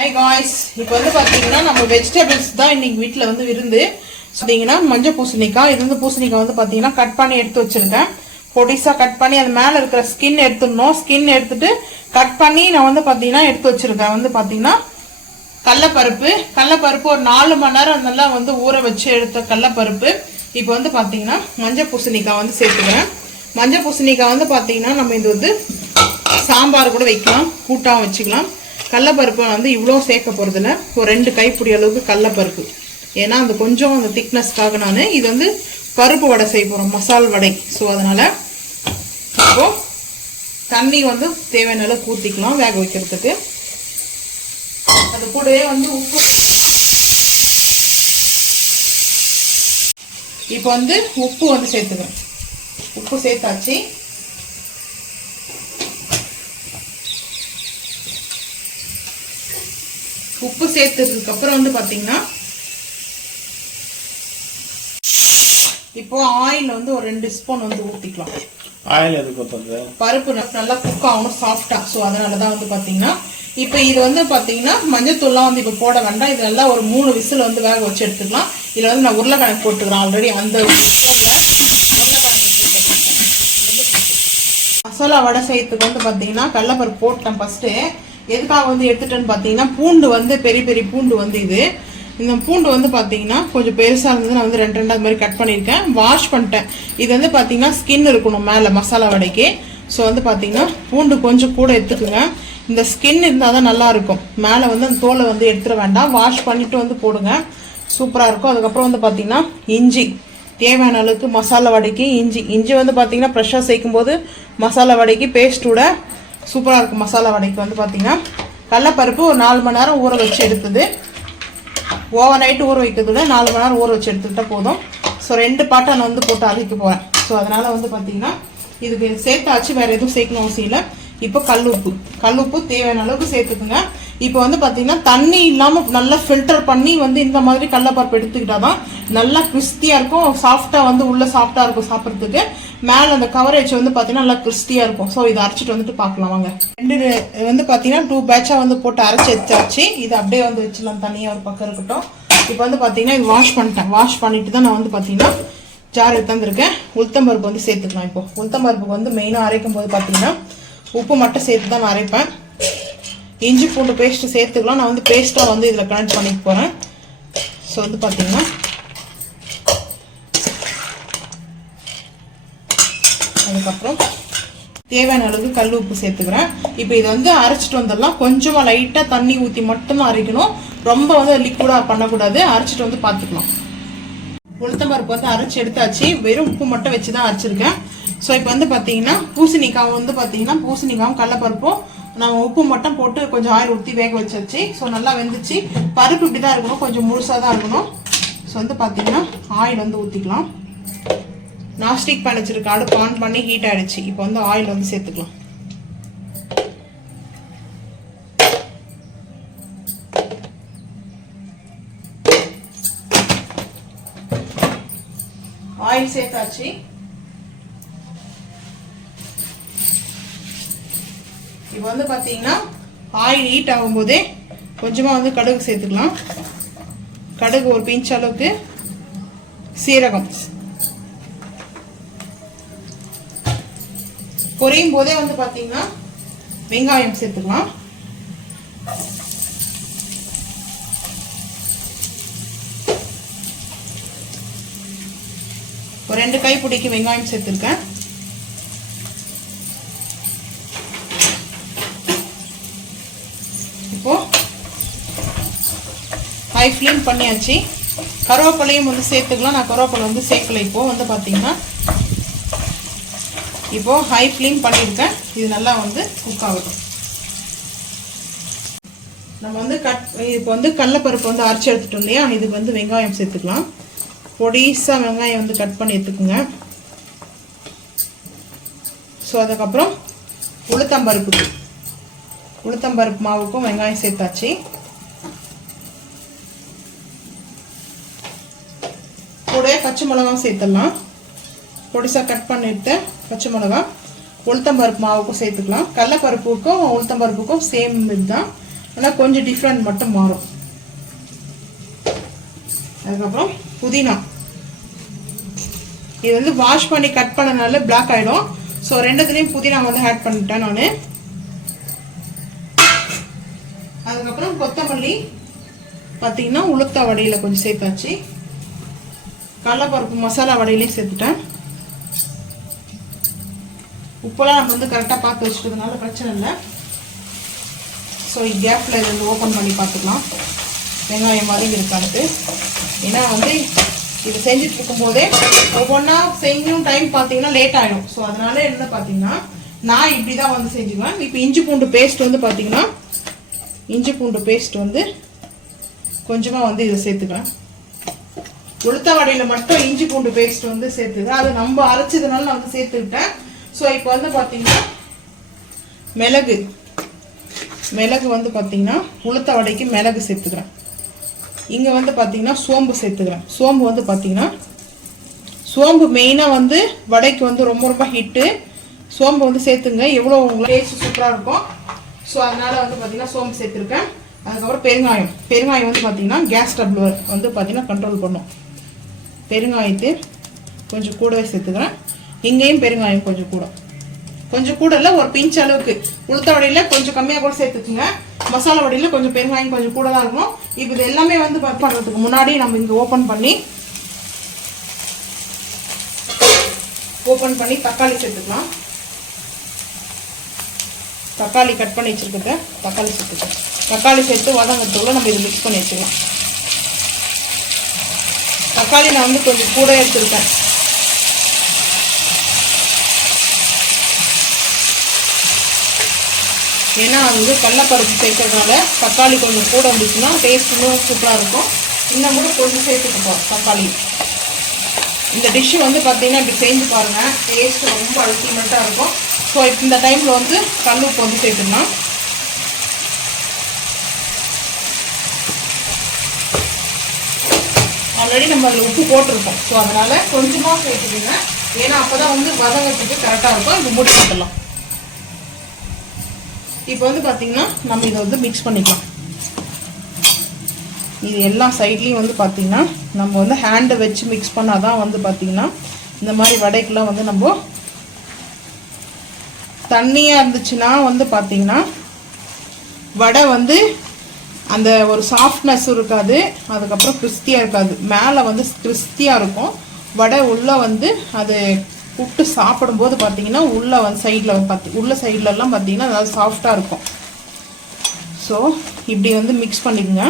Hi guys, இப்போ வந்து பார்த்தீங்கன்னா நம்ம வெஜிடபிள்ஸ் தான் இன்னைக்கு வீட்டில் வந்து விருந்து. பார்த்தீங்கன்னா மஞ்சள் பூசணிக்காய், இது வந்து பூசணிக்காய் வந்து பார்த்தீங்கன்னா கட் பண்ணி எடுத்து வச்சிருக்கேன். பொடிசாக கட் பண்ணி அது மேலே இருக்கிற ஸ்கின் எடுத்துடணும். ஸ்கின் எடுத்துட்டு கட் பண்ணி நான் வந்து பார்த்தீங்கன்னா எடுத்து வச்சிருக்கேன். வந்து பார்த்தீங்கன்னா கடலைப்பருப்பு ஒரு 4 மணி நேரம் நல்லா வந்து ஊற வச்சு எடுத்த கடலைப்பருப்பு. இப்போ வந்து பார்த்தீங்கன்னா மஞ்சள் பூசணிக்காய் வந்து சேர்த்துக்கிறேன். மஞ்சள் பூசணிக்காய் வந்து பார்த்தீங்கன்னா நம்ம இது வந்து சாம்பார் கூட வைக்கலாம், கூட்டாகவும் வச்சுக்கலாம். கடலைப்பருப்பு வந்து இவ்வளோ சேர்க்க போகிறதில்ல, ஒரு 2 கைப்பிடி அளவுக்கு கடலைப்பருப்பு. ஏன்னா அந்த கொஞ்சம் அந்த திக்னஸ்க்காக நான் இது வந்து பருப்பு வடை செய்ய போகிறோம், மசால் வடை. ஸோ அதனால் இப்போ தண்ணி வந்து தேவையான அளவு ஊற்றிக்கலாம் வேக வைக்கிறதுக்கு. அது கூடவே வந்து உப்பு, இப்போ வந்து உப்பு வந்து சேர்த்துக்கிறேன். உப்பு சேர்த்தாச்சு. உப்பு சேர்த்ததுக்கு அப்புறம் வந்து பாத்தீங்கன்னா இப்போ ஆயில் வந்து ஒரு 2 ஸ்பூன் வந்து ஊத்திக்கலாம். ஆயில் எதுக்கு ஊத்துறது? பருப்பு நல்லா குக் ஆகணும் சாஃப்டா. ஸோ அதனாலதான் வந்து பாத்தீங்கன்னா இப்போ இது வந்து பாத்தீங்கன்னா மஞ்சத்தூள்லாம் வந்து இப்போ போட வேண்டாம். இது நல்லா ஒரு 3 விசில் வந்து வேக வச்சு எடுத்துக்கலாம். இதுல வந்து நான் உருளைக்கிழங்கு போட்டுக்கிறேன் ஆல்ரெடி. அந்த மசாலா வடை செய்யறதுக்கு வந்து பாத்தீங்கன்னா கடலைப்பருப்பு போட்டேன் ஃபர்ஸ்ட்டு. எதுக்காக வந்து எடுத்துட்டேன்னு பார்த்தீங்கன்னா பூண்டு வந்து பெரிய பெரிய பூண்டு வந்து இந்த பூண்டு வந்து பார்த்தீங்கன்னா கொஞ்சம் பெருசாக இருந்தது. நான் வந்து 2 அது மாதிரி கட் பண்ணியிருக்கேன், வாஷ் பண்ணிட்டேன். இது வந்து பார்த்தீங்கன்னா ஸ்கின் இருக்கணும் மேலே மசாலா வடைக்கு. ஸோ வந்து பார்த்தீங்கன்னா பூண்டு கொஞ்சம் கூட எடுத்துக்குங்க. இந்த ஸ்கின் இருந்தால் தான் நல்லா இருக்கும். மேலே வந்து அந்த தோலை வந்து எடுத்துட வேண்டாம், வாஷ் பண்ணிட்டு வந்து போடுங்க, சூப்பராக இருக்கும். அதுக்கப்புறம் வந்து பார்த்தீங்கன்னா இஞ்சி, தேவையான அளவுக்கு மசாலா வடைக்கு இஞ்சி வந்து பார்த்தீங்கன்னா ஃப்ரெஷ்ஷாக சேர்க்கும் போது மசாலா வடைக்கு பேஸ்ட்டோட சூப்பராக இருக்கும். மசாலா வடைக்கு வந்து பார்த்தீங்கன்னா கடலைப்பருப்பு ஒரு 4 மணி நேரம் ஊற வச்சு எடுத்தது. ஓவர் நைட்டு ஊற வைக்கிறத விட 4 மணி நேரம் ஊற வச்சு எடுத்துக்கிட்டால் போதும். ஸோ 2 பாட்டை நான் வந்து போட்டு அரைக்க போகிறேன். ஸோ அதனால் வந்து பார்த்தீங்கன்னா இதுக்கு சேர்த்தாச்சு, வேறு எதுவும் சேர்க்கணும் அவசியம் இல்லை. இப்போ கல்லுப்பு தேவையான அளவுக்கு சேர்த்துக்குங்க. இப்போ வந்து பார்த்தீங்கன்னா தண்ணி இல்லாமல் நல்லா ஃபில்டர் பண்ணி வந்து இந்த மாதிரி கடலைப்பருப்பு எடுத்துக்கிட்டா தான் நல்லா கிறிஸ்பியாக இருக்கும், சாஃப்டாக வந்து உள்ள சாஃப்டாக இருக்கும் சாப்பிட்றதுக்கு. மேலே அந்த கவரேஜ் வந்து பார்த்தீங்கன்னா நல்லா கிறிஸ்பியாக இருக்கும். ஸோ இதை அரைச்சிட்டு வந்துட்டு பார்க்கலாம் வாங்க. 2 வந்து பார்த்தீங்கன்னா 2 பேட்சாக வந்து போட்டு அரைச்சி எடுத்தாச்சு. இது அப்படியே வந்து வச்சிடலாம், தனியாக ஒரு பக்கம் இருக்கட்டும். இப்போ வந்து பார்த்தீங்கன்னா இது வாஷ் பண்ணிட்டேன். வாஷ் பண்ணிட்டு தான் நான் வந்து பார்த்தீங்கன்னா ஜார் எடுத்துருக்கேன். உளுத்தம்பருப்பு வந்து சேர்த்துக்கலாம். இப்போ உளுத்தம்பருப்புக்கு வந்து மெயினாக அரைக்கும் போது பார்த்தீங்கன்னா உப்பு மட்டும் சேர்த்து தான் நான் அரைப்பேன். இஞ்சி பூண்டு பேஸ்ட்டு சேர்த்துக்கலாம். நான் வந்து பேஸ்ட்டாக வந்து இதில் கனெக்ட் பண்ணிட்டு போகிறேன். ஸோ வந்து பார்த்தீங்கன்னா அதுக்கப்புறம் தேவையான அளவுக்கு கல் உப்பு சேர்த்துக்கிறேன். இப்போ இதை வந்து அரைச்சிட்டு வந்துடலாம். கொஞ்சமாக லைட்டாக தண்ணி ஊற்றி மட்டும்தான் அரைக்கணும், ரொம்ப வந்து லிக்விடாக பண்ணக்கூடாது. அரைச்சிட்டு வந்து பார்த்துக்கலாம். உளுத்தம்பருப்பு வந்து அரைச்சி எடுத்தாச்சு. வெறும் உப்பு மட்டும் வச்சு தான் அரைச்சிருக்கேன். ஸோ இப்போ வந்து பார்த்தீங்கன்னா பூசணிக்காய் வந்து பார்த்தீங்கன்னா பூசணிக்காயும் கடலைப்பருப்பும் நம்ம உப்பு மட்டும் போட்டு கொஞ்சம் ஆயில் ஊற்றி வேக வச்சாச்சு. ஸோ நல்லா வெந்துச்சு. பருப்பு இப்படி தான் இருக்கணும், கொஞ்சம் முழுசாக தான் இருக்கணும். ஸோ வந்து பார்த்தீங்கன்னா ஆயில் வந்து ஊற்றிக்கலாம். நான்ஸ்டிக் பேன் வச்சிருக்க, அடுப்பு ஆன் பண்ணி ஹீட் ஆகிடுச்சு. இப்போ வந்து ஆயில் வந்து சேர்த்துக்கலாம். ஆயில் சேர்த்தாச்சு. இப்போ வந்து பார்த்தீங்கன்னா ஆயில் ஹீட் ஆகும்போதே கொஞ்சமாக வந்து கடுகு சேர்த்துக்கலாம். கடுகு ஒரு பிஞ்ச் அளவுக்கு, சீரகம் பொரியும் போதே வந்து பார்த்தீங்கன்னா வெங்காயம் சேர்த்துக்கலாம். ஒரு 2 கைப்பிடிக்கு வெங்காயம் சேர்த்துருக்கேன். இப்போ ஹை ஃப்ளேம் பண்ணியாச்சு. கருவேப்பிலையும் வந்து சேர்த்துக்கலாம். நான் கருவேப்பிலை வந்து சேர்க்கல. இப்போ வந்து பார்த்தீங்கன்னா இப்போ ஹை ஃப்ளேம் பண்ணியிருக்கேன். இது நல்லா வந்து குக் ஆகட்டும். நம்ம வந்து இப்போ வந்து கடலைப்பருப்பு வந்து அரைச்சி எடுத்துட்டோம் இல்லையா, இதுக்கு வந்து வெங்காயம் சேர்த்துக்கலாம். பொடிசாக வெங்காயம் வந்து கட் பண்ணி எடுத்துக்கோங்க. ஸோ அதுக்கப்புறம் உளுத்தம்பருப்பு மாவுக்கும் வெங்காயம் சேர்த்தாச்சு. கூட பச்சை மிளகாவும் சேர்த்துடலாம். பொடிசாக கட் பண்ணிட்டு பச்சை மிளகா உளுத்தம்பருப்பு மாவுக்கும் சேர்த்துக்கலாம். கடலைப்பருப்புக்கும் உளுத்தம்பருப்புக்கும் சேம் இதுதான். ஆனால் கொஞ்சம் டிஃப்ரெண்ட் மட்டும் மாறும். அதுக்கப்புறம் புதினா, இது வந்து வாஷ் பண்ணி கட் பண்ணனால பிளாக் ஆகிடும். ஸோ ரெண்டுத்துலேயும் புதினா வந்து ஆட் பண்ணிட்டேன் நான். அதுக்கப்புறம் கொத்தமல்லி பார்த்தீங்கன்னா உளுத்த வடையில் கொஞ்சம் சேர்த்தாச்சு. கடலைப்பருப்பு மசாலா வடையிலையும் சேர்த்துட்டேன். உப்பெல்லாம் நம்ம வந்து கரெக்டாக பார்த்து வச்சுக்கிறதுனால பிரச்சனை இல்லை. ஸோ கேப்பில் இதை வந்து ஓப்பன் பண்ணி பார்த்துக்கலாம் வெங்காயம் மாதிரி இருக்காது. ஏன்னா வந்து இது செஞ்சுட்டு இருக்கும்போதே ஒவ்வொன்றா செய்யணும் டைம் பார்த்தீங்கன்னா லேட் ஆகிடும். ஸோ அதனால என்ன பார்த்தீங்கன்னா நான் இப்படி தான் வந்து செஞ்சுக்குவேன். இப்போ இஞ்சி பூண்டு பேஸ்ட் வந்து பார்த்தீங்கன்னா இஞ்சி பூண்டு பேஸ்ட் வந்து கொஞ்சமாக வந்து இதை சேர்த்துக்கிறேன். உளுத்த வடையில் மட்டும் இஞ்சி பூண்டு பேஸ்ட் வந்து சேர்த்துக்கிறேன். அது நம்ம அரைச்சதுனால நான் வந்து சேர்த்துக்கிட்டேன். ஸோ இப்போ வந்து பார்த்தீங்கன்னா மிளகு வந்து பார்த்தீங்கன்னா உளுத்த வடைக்கு மிளகு சேர்த்துக்கிறேன். இங்கே வந்து பார்த்தீங்கன்னா சோம்பு சேர்த்துக்கிறேன். சோம்பு வந்து பார்த்தீங்கன்னா சோம்பு மெயினாக வந்து வடைக்கு வந்து ரொம்ப ரொம்ப ஹிட்டு. சோம்பு வந்து சேர்த்துங்க, எவ்வளோ உங்களுக்கு டேஸ்ட் சூப்பராக இருக்கும். ஸோ அதனால் வந்து பார்த்தீங்கன்னா சோம்பு சேர்த்துருக்கேன். அதுக்கப்புறம் பெருங்காயம் வந்து பார்த்தீங்கன்னா கேஸ் ட்ரபிள் வந்து பார்த்தீங்கன்னா கண்ட்ரோல் பண்ணும். பெருங்காயத்தை கொஞ்சம் கூடவே சேர்த்துக்கிறேன். இங்கேயும் பெருங்காயம் கொஞ்சம் கூட இல்லை, ஒரு பிஞ்ச் அளவுக்கு. உளுத்த வடையில் கொஞ்சம் கம்மியாக கூட சேர்த்துக்குங்க. மசாலா வடையில் கொஞ்சம் பெருங்காயம் கொஞ்சம் கூட தான் இருக்கணும். இப்போ இது எல்லாமே வந்து பண்ணுறதுக்கு முன்னாடி நம்ம இங்கே ஓப்பன் பண்ணி தக்காளி சேர்த்துக்கலாம். தக்காளி கட் பண்ணி வச்சுருக்கிறத தக்காளி சேர்த்து வதங்கிறதுக்குள்ள நம்ம இது மிக்ஸ் பண்ணி வச்சுக்கலாம். தக்காளி நான் வந்து கொஞ்சம் கூட எடுத்துருக்கேன். ஏன்னா அது வந்து கடலைப்பருப்பு சேர்க்கறதுனால தக்காளி கொஞ்சம் கூட இருந்துச்சுன்னா டேஸ்ட் இன்னும் சூப்பராக இருக்கும். இன்னும் கூட கொஞ்சம் சேர்த்துக்கப்போம் தக்காளி. இந்த டிஷ்ஷு வந்து பார்த்தீங்கன்னா இப்படி செஞ்சு பாருங்கள், டேஸ்ட் ரொம்ப அல்டிமேட்டாக இருக்கும். ஸோ இப்போ இந்த டைமில் வந்து கல் உப்பு வந்து சேர்த்துக்கலாம். ஆல்ரெடி நம்ம அதில் உப்பு போட்டிருக்கோம். ஸோ அதனால் கொஞ்சமாக சேர்த்துக்கோங்க. ஏன்னா அப்போ தான் வந்து வதங்கிறதுக்கு கரெக்டாக இருக்கும். இது மூடி போட்டுடலாம். இப்போ வந்து பார்த்தீங்கன்னா நம்ம இதை வந்து மிக்ஸ் பண்ணிக்கலாம். இது எல்லா சைட்லேயும் வந்து பார்த்தீங்கன்னா நம்ம வந்து ஹேண்டை வச்சு மிக்ஸ் பண்ணால் தான் வந்து பார்த்தீங்கன்னா இந்த மாதிரி வடைக்கெலாம் வந்து நம்ம தண்ணியாக இருந்துச்சுன்னா வந்து பார்த்தீங்கன்னா வடை வந்து அந்த ஒரு சாஃப்ட்னஸ் இருக்காது. அதுக்கப்புறம் கிறிஸ்பியாக இருக்காது. மேலே வந்து கிறிஸ்பியாக இருக்கும். வடை உள்ளே வந்து அது புட்டு சாப்பிடும்போது பார்த்தீங்கன்னா உள்ளே வந்து சைடில் உள்ள சைட்லலாம் பார்த்தீங்கன்னா அதாவது சாஃப்டாக இருக்கும். ஸோ இப்படி வந்து மிக்ஸ் பண்ணிக்கோங்க.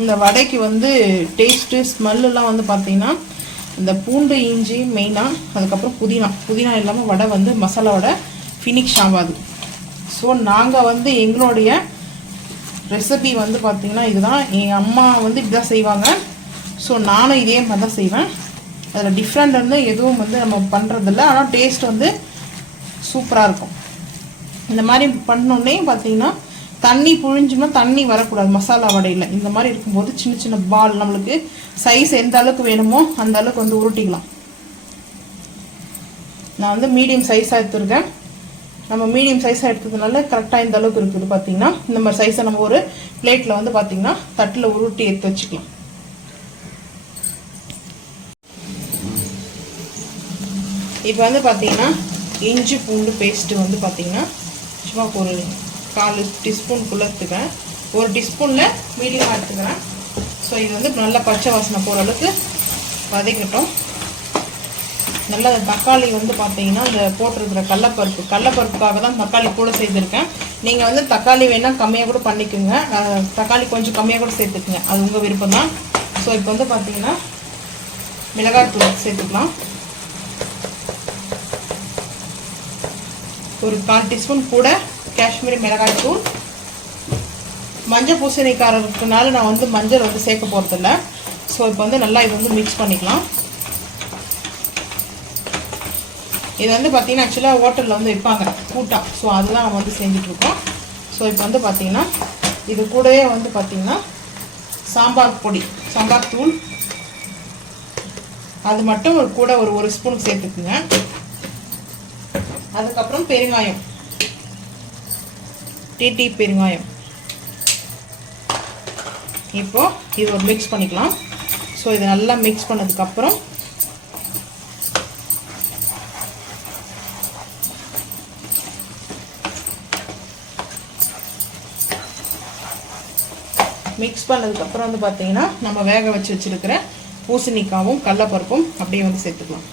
இந்த வடைக்கு வந்து டேஸ்ட்டு ஸ்மெல்லாம் வந்து பார்த்தீங்கன்னா இந்த பூண்டு இஞ்சி மெயினாக, அதுக்கப்புறம் புதினா இல்லாமல் வடை வந்து மசாலாவோட ஃபினிஷ் ஆகாது. ஸோ நாங்கள் வந்து எங்களுடைய ரெசிபி வந்து பார்த்திங்கன்னா இதுதான். என் அம்மா வந்து இப்படி தான் செய்வாங்க. ஸோ நானும் இதே மாதிரி தான் செய்வேன். அதில் டிஃப்ரெண்ட் வந்து எதுவும் வந்து நம்ம பண்ணுறதில்ல. ஆனால் டேஸ்ட் வந்து சூப்பராக இருக்கும். இந்த மாதிரி பண்ணோடனே பார்த்தீங்கன்னா தண்ணி புழிஞ்சோம்னா தண்ணி வரக்கூடாது மசாலா வடையில். இந்த மாதிரி இருக்கும்போது சின்ன சின்ன பால் நம்மளுக்கு சைஸ் எந்த அளவுக்கு வேணுமோ அந்த அளவுக்கு வந்து உருட்டிக்கலாம். நான் வந்து மீடியம் சைஸாக எடுத்துருக்கேன். நம்ம மீடியம் சைஸாக எடுத்ததுனால கரெக்டாக இந்த அளவுக்கு இருக்குது. பார்த்தீங்கன்னா இந்த மாதிரி சைஸை நம்ம ஒரு பிளேட்டில் வந்து பார்த்தீங்கன்னா தட்டில் உருட்டி எடுத்து வச்சுக்கலாம். இப்போ வந்து பார்த்தீங்கன்னா இஞ்சி பூண்டு பேஸ்ட்டு வந்து பார்த்தீங்கன்னா சும்மா ஒரு 4 டீஸ்பூனுக்குள்ளே எடுத்துக்கிறேன். ஒரு டீஸ்பூனில் மீடியமாக எடுத்துக்கிறேன். ஸோ இது வந்து நல்லா பச்சை வாசனை போகிற அளவுக்கு வதக்கட்டும். நல்லா தக்காளி வந்து பார்த்தீங்கன்னா இந்த போட்டிருக்கிற கடலைப்பருப்புக்காக தான் தக்காளி கூட சேர்த்துருக்கேன். நீங்கள் வந்து தக்காளி வேணால் கம்மியாக கூட பண்ணிக்கோங்க. தக்காளி கொஞ்சம் கம்மியாக கூட சேர்த்துக்குங்க, அது உங்கள் விருப்பம் தான். ஸோ இப்போ வந்து பார்த்தீங்கன்னா மிளகாய்த்தூள் சேர்த்துக்கலாம். ஒரு 4 டீஸ்பூன் கூட காஷ்மீரி மிளகாய்த்தூள். மஞ்சள் பூசணிக்காரருக்குனால நான் வந்து மஞ்சள் வந்து சேர்க்க போகிறதில்ல. ஸோ இப்போ வந்து நல்லா இது வந்து மிக்ஸ் பண்ணிக்கலாம். இது வந்து பார்த்தீங்கன்னா ஆக்சுவலாக ஹோட்டலில் வந்து வைப்பாங்க கூட்டா. ஸோ அதுதான் நம்ம வந்து செஞ்சிட்ருக்கோம். ஸோ இப்போ வந்து பார்த்தீங்கன்னா இது கூடவே வந்து பார்த்தீங்கன்னா சாம்பார் தூள் அது மட்டும் கூட ஒரு ஸ்பூன் சேர்த்துக்குங்க. அதுக்கப்புறம் டீ பெருங்காயம். இப்போ இது ஒரு மிக்ஸ் பண்ணிக்கலாம். ஸோ இதை நல்லா மிக்ஸ் பண்ணதுக்கப்புறம் வந்து பார்த்தீங்கன்னா நம்ம வேக வச்சு வச்சிருக்கிற பூசணிக்காவும் கடலைப்பருப்பும் அப்படியே வந்து சேர்த்துக்கலாம்.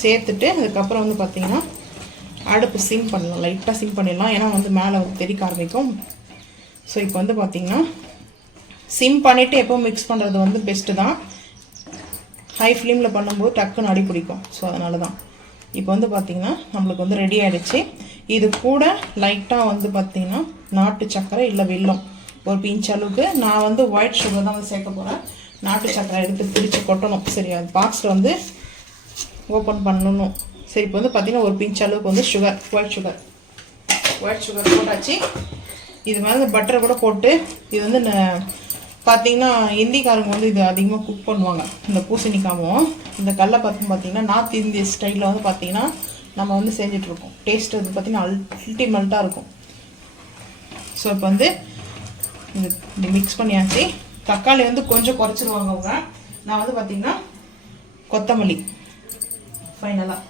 சேர்த்துட்டு அதுக்கப்புறம் வந்து பார்த்தீங்கன்னா அடுப்பு சிம் பண்ணலாம், லைட்டாக சிம் பண்ணிடலாம். ஏன்னா வந்து மேலே வந்து தெறிக்க ஆரம்பிக்கும். ஸோ இப்போ வந்து பார்த்தீங்கன்னா சிம் பண்ணிவிட்டு எப்போ மிக்ஸ் பண்ணுறது வந்து பெஸ்ட்டு தான். ஹை ஃப்ளேமில் பண்ணும்போது டக்குன்னு அடி பிடிக்கும். ஸோ அதனால தான் இப்போ வந்து பார்த்திங்கன்னா நம்மளுக்கு வந்து ரெடி ஆகிடுச்சு. இது கூட லைட்டாக வந்து பார்த்திங்கன்னா நாட்டு சர்க்கரை இல்லை வெல்லம் ஒரு பிஞ்ச் அளவுக்கு, நான் வந்து ஒயிட் சுகர் தான் வந்து சேர்க்க போகிறேன். நாட்டு சர்க்கரை எடுத்து பிரித்து கொட்டணும். சரி, அது பாக்ஸில் வந்து ஓப்பன் பண்ணணும். சரி, இப்போ வந்து பார்த்திங்கன்னா ஒரு பிஞ்ச் அளவுக்கு வந்து சுகர், ஒயிட் சுகர் போட்டாச்சு. இது மேலே பட்டரை கூட போட்டு இது வந்து பார்த்திங்கன்னா இந்திக்காரங்க வந்து இது அதிகமாக குக் பண்ணுவாங்க. இந்த பூசணிக்காவும் இந்த கடலைப்பருப்பும் பார்த்திங்கன்னா நார்த் இந்திய ஸ்டைலில் வந்து பார்த்திங்கன்னா நம்ம வந்து செஞ்சிட்ருக்கோம். டேஸ்ட் வந்து பார்த்திங்கன்னா அல்டிமேட்டாக இருக்கும். ஸோ இப்போ வந்து இது மிக்ஸ் பண்ணியாச்சு. தக்காளி வந்து கொஞ்சம் குறைச்சிருவாங்க அவங்க. நான் வந்து பார்த்திங்கன்னா கொத்தமல்லி ஃபைனலாக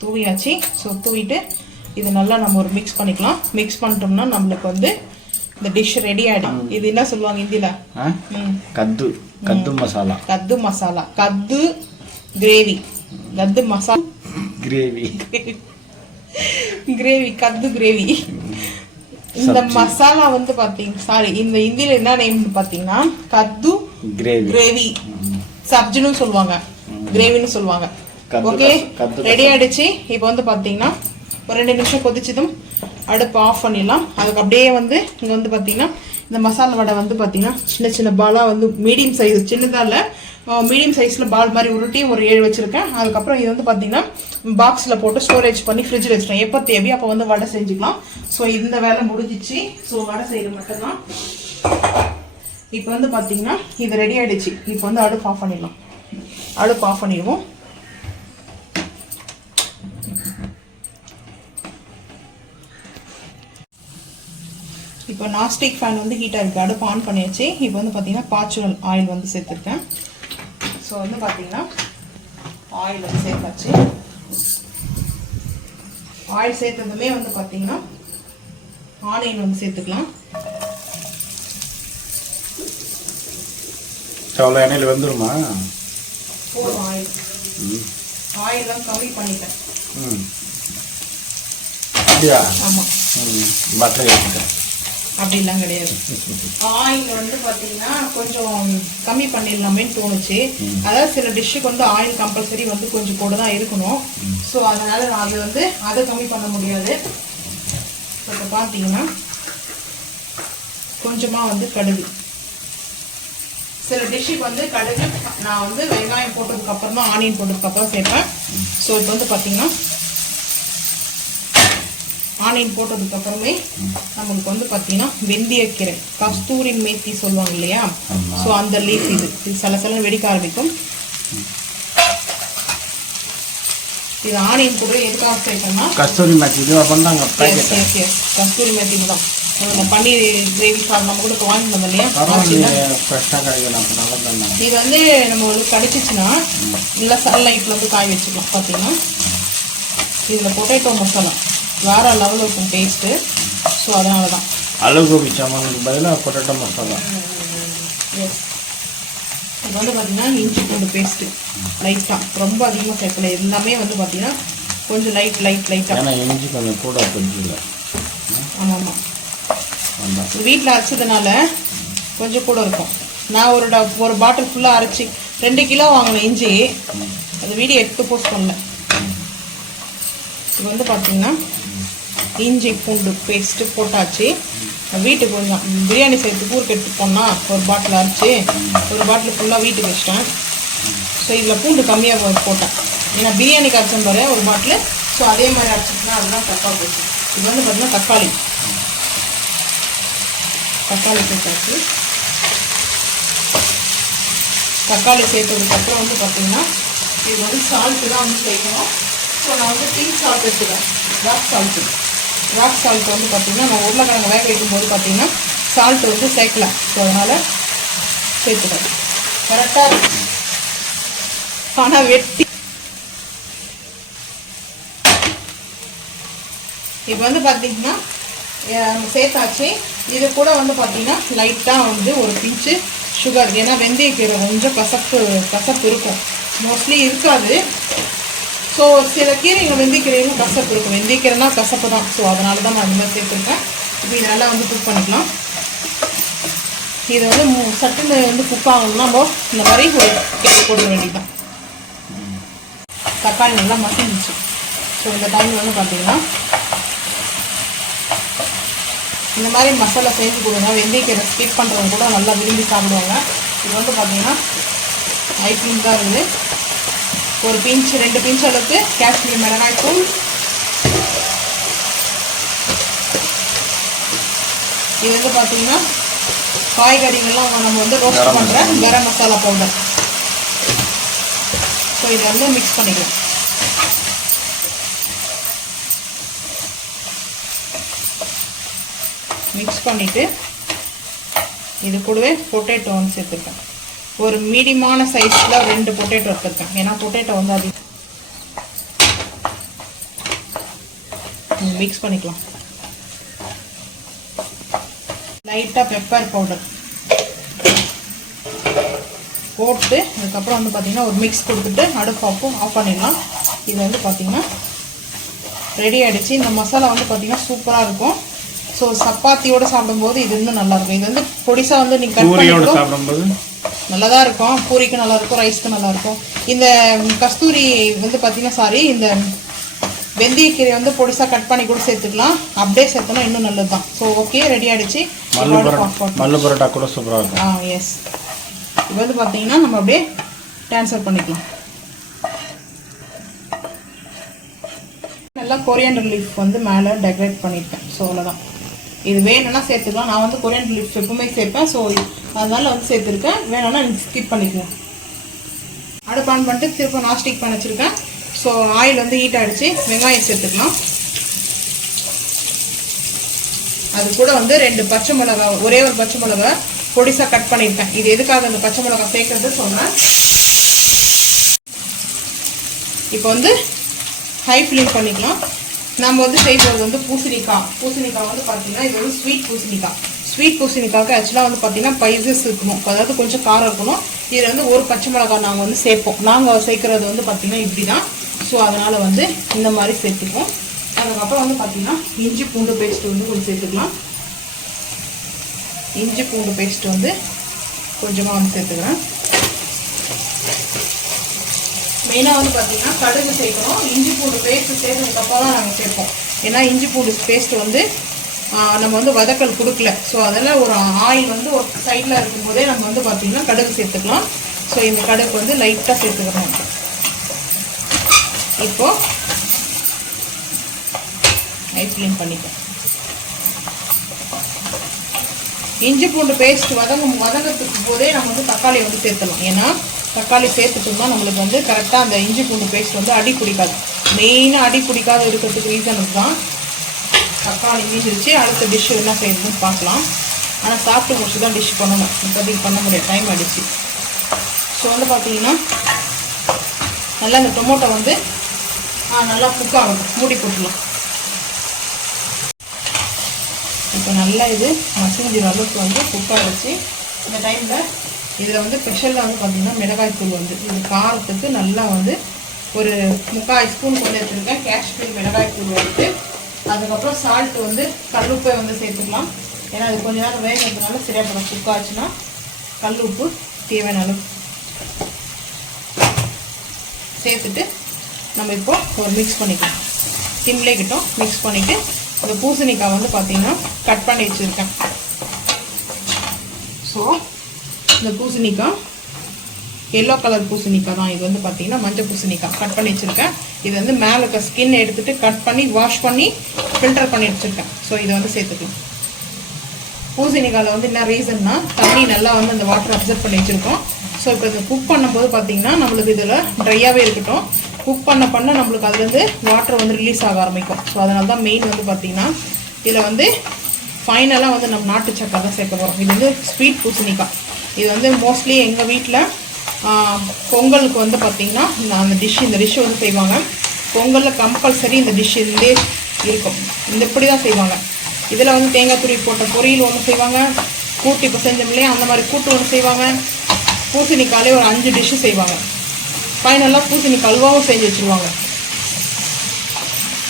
தூவியாச்சு. ஸோ தூவிட்டு இது நல்லா நம்ம ஒரு மிக்ஸ் பண்ணிக்கலாம். மிக்ஸ் பண்ணிட்டோம்னா நம்மளுக்கு வந்து இந்த டிஷ் ரெடி ஆகிடும். இது என்ன சொல்லுவாங்க ஹிந்தியில்? கத்து மசாலா. கத்து கிரேவி. கத்து கிரேவி. இந்த மசாலா வந்து இந்த ஹிந்தியில் என்ன நேம் பார்த்தீங்கன்னா கத்து கிரேவி. சப்ஜின்னு சொல்லுவாங்க, கிரேவின்னு சொல்லுவாங்க. ஓகே, ரெடி ஆயிடுச்சு. இப்போ வந்து பார்த்தீங்கன்னா ஒரு 2 நிமிஷம் கொதிச்சதும் அடுப்பு ஆஃப் பண்ணிடலாம். அதுக்கு அப்படியே வந்து இங்கே வந்து பார்த்தீங்கன்னா இந்த மசாலா வடை வந்து பார்த்தீங்கன்னா சின்ன சின்ன பாலாக வந்து மீடியம் சைஸ், சின்னதாக இல்லை மீடியம் சைஸில் பால் மாதிரி உருட்டி ஒரு 7 வச்சுருக்கேன். அதுக்கப்புறம் இது வந்து பார்த்தீங்கன்னா பாக்ஸில் போட்டு ஸ்டோரேஜ் பண்ணி ஃப்ரிட்ஜில் வச்சுட்டேன். எப்போ தேவையோ அப்போ வந்து வடை செஞ்சுக்கலாம். ஸோ இந்த வேலை முடிஞ்சிச்சு. ஸோ வடை செய்கிறது மட்டும்தான். இப்போ வந்து பார்த்தீங்கன்னா இது ரெடி ஆகிடுச்சு. இப்போ வந்து அடுப்பு ஆஃப் பண்ணிடலாம். அடுப்பு ஆஃப் பண்ணிடுவோம். இப்போ நாஸ்டிக் ஃபேன் வந்து ஹீட்டாக இருக்குது. அடுப்பு ஆன் பண்ணியாச்சு. இப்போ வந்து பார்த்தீங்கன்னா பாச்சுரல் ஆயில் வந்து சேர்த்துருக்கேன். ஸோ வந்து பார்த்தீங்கன்னா ஆயில் வந்து சேர்த்தாச்சு. ஆயில் சேர்த்ததுமே வந்து பார்த்தீங்கன்னா ஆனியன் வந்து சேர்த்துக்கலாம். எண்ணெயில் வந்துருமா? போதும் ஆயில். ஆயில் தான் கம்மி பண்ணிட்டேன். ஆமாம், பட்டர் ஏற்றிட்டேன். அப்படிலாம் கிடையாது. ஆயில் வந்து பார்த்தீங்கன்னா கொஞ்சம் கம்மி பண்ணிடலாமேன்னு தோணுச்சு. அதாவது சில டிஷ்ஷுக்கு வந்து ஆயில் கம்பல்சரி வந்து கொஞ்சம் கூட தான் இருக்கணும். ஸோ அதனால நான் அது வந்து அதை கம்மி பண்ண முடியாது. இப்போ பார்த்தீங்கன்னா கொஞ்சமாக வந்து கடுகு, சில டிஷ்ஷுக்கு வந்து கடுகு நான் வந்து வெங்காயம் போட்டதுக்கப்புறம் தான் ஆனியன் போட்டதுக்கப்புறம் சேர்ப்பேன். ஸோ இப்போ வந்து பார்த்தீங்கன்னா ஆனியன் போட்டதுக்கப்புறமே நம்மளுக்கு வந்து பார்த்தீங்கன்னா வெந்தயக்கீரை, கஸ்தூரி மேத்தி சொல்லுவாங்க இல்லையா? ஸோ அந்த லீஃப் இது சலசலன்னு வெடிக்க ஆரம்பிக்கும். இது ஆனியன் கூட எதுக்காக சேர்க்கணும்னா கஸ்தூரி மேத்தி கஸ்தூரி மேத்தி தான். பன்னீர் கிரேவி சாதம் நம்ம கூட வாங்கி வந்தோம் இல்லையா? இது வந்து நம்ம வந்து கடிச்சிச்சுன்னா நல்லா சன்லைட்டில் வந்து காய வச்சுக்கலாம். பார்த்தீங்கன்னா இதில் பொட்டேட்டோ மசாலா வேற லெவலில் இருக்கும் டேஸ்ட்டு. ஸோ அதனால தான் அலகோபி சாமானுக்கு பதிலாக பொட்டேட்டோ மசாலா. எஸ், இது வந்து பார்த்தீங்கன்னா இஞ்சி பூண்டு பேஸ்ட்டு லைட்டாக, ரொம்ப அதிகமாக சேர்க்கல. எல்லாமே வந்து பார்த்தீங்கன்னா கொஞ்சம் லைட்டாக. ஏன்னா இஞ்சி கொஞ்சம் கூட கொஞ்சம். ஆமாம், வீட்டில் அரைச்சதுனால கொஞ்சம் கூட இருக்கும். நான் ஒரு பாட்டில் ஃபுல்லாக அரைச்சி 2 கிலோ வாங்கினேன் இஞ்சி. அது வீடியோ எடுத்து போஸ்ட் பண்ணல. இது வந்து பார்த்தீங்கன்னா இஞ்சி பூண்டு பேஸ்ட்டு போட்டாச்சு. வீட்டுக்கு கொஞ்சம் பிரியாணி செய்யறதுக்கு ஊருக்கு எடுத்து போனால் ஒரு பாட்டில் அரைச்சி ஒரு பாட்டில் ஃபுல்லாக வீட்டுக்கு வச்சிட்டேன். ஸோ இதில் பூண்டு கம்மியாக போட்டேன். ஏன்னா பிரியாணிக்கு அரைச்சேன் பாரு ஒரு பாட்டில். ஸோ அதே மாதிரி அரைச்சிட்டுனா அதுதான் தப்பாக போச்சு. இது வந்து பார்த்தீங்கன்னா தக்காளி சேர்த்தாச்சு. தக்காளி சேர்த்ததுக்கப்புறம் வந்து பார்த்தீங்கன்னா இது வந்து சால்ட்டு தான் வந்து சேர்க்கணும். ஸோ நான் வந்து பிங்க் சால்ட் எடுத்துக்கிறேன். ராக் சால்ட் வந்து பார்த்திங்கன்னா நான் உருளைக்கிழங்கு வேக வைக்கும்போது பார்த்திங்கன்னா சால்ட்டு வந்து சேர்க்கல. ஸோ அதனால் சேர்த்துக்கிறேன். கரெக்டாக இருக்கும். ஆனால் வெட்டி இப்போ வந்து பார்த்திங்கன்னா சேர்த்தாச்சு. இது கூட வந்து பார்த்திங்கன்னா லைட்டாக வந்து ஒரு பிஞ்சு சுகர். ஏன்னா வெந்தயக்கீரை கொஞ்சம் கசப்பு இருக்கும். மோஸ்ட்லி இருக்காது. ஸோ சில கீரைகள் வெந்தயக்கீரையும் கசப்பு இருக்கும். வெந்தயக்கீரைனா கசப்பு தான். ஸோ அதனால தான் நான் இந்த மாதிரி சேர்த்துருக்கேன். இப்போ இதை நல்லா வந்து குக் பண்ணிக்கலாம். இதை வந்து சட்டுன்னு வந்து குக் ஆகணும்னா நம்ம இந்த மாதிரி ஒரு கீரை போட வேண்டியதுதான். தக்காளி நல்லா மசிஞ்சிச்சு. ஸோ இந்த டைமில் வந்து பார்த்திங்கன்னா இந்த மாதிரி மசாலா செஞ்சு கொடுங்க. வெந்தயக்கீரை ஸ்கிப் பண்ணுறவங்க கூட நல்லா விரும்பி சாப்பிடுவாங்க. இது வந்து பார்த்திங்கன்னா ஐப்பிங் தான் இருக்குது. ஒரு பிஞ்ச் 2 பிஞ்ச் அளவுக்கு காஷ்மீர் மிளகாய் தூள், இது வந்து பார்த்திங்கன்னா காய்கறிகள்லாம் நம்ம வந்து ரோஸ்ட் பண்ணுற கரம் மசாலா பவுடர். ஸோ இதை வந்து மிக்ஸ் பண்ணிக்கலாம். மிக்ஸ் பண்ணிவிட்டு இது கூடவே பொட்டேட்டோ வந்து சேர்த்துருக்கேன். ஒரு மீடியமான சைஸில் 2 பொட்டேட்டோ எடுத்துருக்கேன். ஏன்னா பொட்டேட்டோ வந்து அது மிக்ஸ் பண்ணிக்கலாம். லைட்டாக பெப்பர் பவுடர் போட்டு அதுக்கப்புறம் வந்து பார்த்திங்கன்னா ஒரு மிக்ஸ் கொடுத்துட்டு அடுப்பு ஆஃப் பண்ணிடலாம். இது வந்து பார்த்திங்கன்னா ரெடி ஆகிடுச்சு. இந்த மசாலா வந்து பார்த்திங்கன்னா சூப்பராக இருக்கும். ஸோ சப்பாத்தியோடு சாப்பிடும்போது இது இன்னும் நல்லாயிருக்கும். இது வந்து பொடிசாக வந்து நீங்கள் கட் பண்ணி சாப்பிடும்போது நல்லா தான் இருக்கும். பூரிக்கு நல்லாயிருக்கும், ரைஸ்க்கு நல்லாயிருக்கும். இந்த கஸ்தூரி வந்து பார்த்திங்கன்னா இந்த வெந்தயக்கீரை வந்து பொடிசாக கட் பண்ணி கூட சேர்த்துக்கலாம். அப்படியே சேர்த்தோன்னா இன்னும் நல்லது தான். ஸோ ஓகே, ரெடி ஆகிடுச்சு. மல்லு பரோட்டா கூட சூப்பராக இருக்கும். எஸ். இப்போ வந்து பார்த்திங்கன்னா நம்ம அப்படியே ட்ரான்ஸ்ஃபர் பண்ணிக்கலாம். நல்லா கொரியாண்டர் லீஃப் வந்து மேலே டெக்கரேட் பண்ணியிருக்கேன். ஸோ அவ்வளோதான். இது வேணும்னா சேர்த்துக்கலாம். நான் வந்து கொரியாண்டர் லீஃப் எப்பவுமே சேர்ப்பேன். ஸோ அதனால வந்து சேர்த்துருக்கேன். வேணும்னா ஸ்கிப் பண்ணிக்கலாம். அடுப்பு ஆன் பண்ணிட்டு திரும்ப நான்ஸ்டிக் பண்ண வச்சுருக்கேன். ஸோ ஆயில் வந்து ஹீட் ஆகிடுச்சு. வெங்காயம் சேர்த்துக்கலாம். அது கூட வந்து 2 பச்சை மிளகா, ஒரே ஒரு பச்சை மிளகா பொடிசாக கட் பண்ணியிருக்கேன். இது எதுக்காக அந்த பச்சை மிளகா சேர்க்கறது சொன்னேன். இப்போ வந்து ஹை ஃப்ளேம் பண்ணிக்கலாம். நம்ம வந்து செய்வது வந்து பூசணிக்காய் வந்து பார்த்திங்கன்னா இது வந்து ஸ்வீட் பூசணிக்காய்க்கு ஆக்சுவலாக வந்து பார்த்திங்கன்னா ஸ்பைசஸ் இருக்கணும். அதாவது கொஞ்சம் காரம் இருக்கணும். இதில் வந்து ஒரு பச்சை மிளகாய் நாங்கள் வந்து சேர்ப்போம். நாங்கள் சேர்க்குறது வந்து பார்த்திங்கன்னா இப்படி தான். ஸோ அதனால் வந்து இந்த மாதிரி சேர்த்துப்போம். அதுக்கப்புறம் வந்து பார்த்திங்கன்னா இஞ்சி பூண்டு பேஸ்ட்டு வந்து கொஞ்சம் சேர்த்துக்கலாம். இஞ்சி பூண்டு பேஸ்ட்டு வந்து கொஞ்சமாக வந்து சேர்த்துக்கிறேன். மெயினாக வந்து பார்த்திங்கன்னா கடுகு சேர்க்கணும். இஞ்சி பூண்டு பேஸ்ட்டு சேர்த்ததுக்கப்புறம் தான் நாங்கள் சேர்ப்போம். ஏன்னா இஞ்சி பூண்டு பேஸ்ட்டு வந்து நம்ம வந்து வதக்கல் கொடுக்கல. ஸோ அதெல்லாம் ஒரு ஆயில் வந்து ஒரு சைடில் இருக்கும்போதே நம்ம வந்து பார்த்திங்கன்னா கடுகு சேர்த்துக்கலாம். ஸோ இந்த கடுகு வந்து லைட்டாக சேர்த்துக்கிறோம். இப்போது ஹை ஃப்ளேம் பண்ணிப்போம். இஞ்சி பூண்டு பேஸ்ட் வதங்கிறதுக்கு போதே நம்ம வந்து தக்காளி வந்து சேர்த்துலாம். ஏன்னா தக்காளி சேர்த்துட்டோம்னா நம்மளுக்கு வந்து கரெக்டாக அந்த இஞ்சி பூண்டு பேஸ்ட் வந்து அடி பிடிக்காது. மெயினாக அடி பிடிக்காத இருக்கிறதுக்கு ரீசனுக்கு தான் தக்காளி மீஞ்சிருச்சு. அடுத்த டிஷ்ஷு என்ன செய்யணும்னு பார்க்கலாம். ஆனால் சாப்பிட்டு முடிச்சு தான் டிஷ் பண்ணணும். இப்போதைக்கு பண்ண முடியாது, டைம் ஆகிடுச்சு. ஸோ வந்து பார்த்தீங்கன்னா நல்லா இந்த டொமேட்டோ வந்து நல்லா குக் ஆகணும். மூடி போட்டுடலாம். இப்போ நல்லா இது மசிஞ்சிற அளவுக்கு வந்து குக் ஆகிடுச்சு. இந்த டைமில் இதில் வந்து ஸ்பெஷலாக வந்து பார்த்திங்கன்னா மிளகாய்த்தூள் வந்து இது காரத்துக்கு நல்லா வந்து ஒரு 3/4 ஸ்பூன் கொண்டு எடுத்துருக்கேன். காஷ்மீர் மிளகாய்த்தூள் எடுத்து அதுக்கப்புறம் சால்ட்டு வந்து கல்லுப்பை வந்து சேர்த்துக்கலாம். ஏன்னா அது கொஞ்சம் நேரம் வேகிறதுனால சரியாக போடும். குக் ஆச்சுன்னா கல் உப்பு தேவையான அளவு சேர்த்துட்டு நம்ம இப்போ ஒரு மிக்ஸ் பண்ணிக்கலாம். சிம்லேக்கிட்டோம் மிக்ஸ் பண்ணிவிட்டு இந்த பூசணிக்காய் வந்து பார்த்திங்கன்னா கட் பண்ணி வச்சுருக்கேன். ஸோ இந்த பூசணிக்காய் எல்லோ கலர் பூசணிக்காய் தான். இது வந்து பார்த்திங்கன்னா மஞ்சள் பூசணிக்காய் கட் பண்ணி வச்சுருக்கேன். இது வந்து மேலே இருக்க ஸ்கின் எடுத்துகிட்டு கட் பண்ணி வாஷ் பண்ணி ஃபில்டர் பண்ணி வச்சுருக்கேன். ஸோ இதை வந்து சேர்த்துக்கலாம். பூசணிக்காயில் வந்து என்ன ரீசன்னா தண்ணி நல்லா வந்து அந்த வாட்டர் அப்சர்வ் பண்ணி வச்சுருக்கோம். ஸோ இப்போ இந்த குக் பண்ணும்போது பார்த்தீங்கன்னா நம்மளுக்கு இதில் ட்ரையாகவே இருக்கட்டும். குக் பண்ண நம்மளுக்கு அதுலேருந்து வாட்டர் வந்து ரிலீஸ் ஆக ஆரம்பிக்கும். ஸோ அதனால தான் மெயின் வந்து பார்த்தீங்கன்னா இதில் வந்து ஃபைனலாக வந்து நம்ம நாட்டு சக்கரை தான் சேர்க்க போகிறோம். இது வந்து ஸ்வீட் பூசணிக்காய். இது வந்து மோஸ்ட்லி எங்கள் வீட்டில் பொங்கலுக்கு வந்து பார்த்திங்கன்னா இந்த டிஷ் வந்து செய்வாங்க. பொங்கலில் கம்பல்சரி இந்த டிஷ் இருந்தே இருக்கும். இப்படி தான் செய்வாங்க. இதில் வந்து தேங்காய் துருவி போட்ட பொரியல் ஒன்று செய்வாங்க. கூட்டு இப்போ செஞ்சோம் இல்லையா, அந்த மாதிரி கூட்டு ஒன்று செய்வாங்க. பூசணிக்காலே ஒரு 5 டிஷ்ஷு செய்வாங்க. ஃபைனலாக பூசணிக்காய் அல்வாவும் செஞ்சு வச்சுருவாங்க.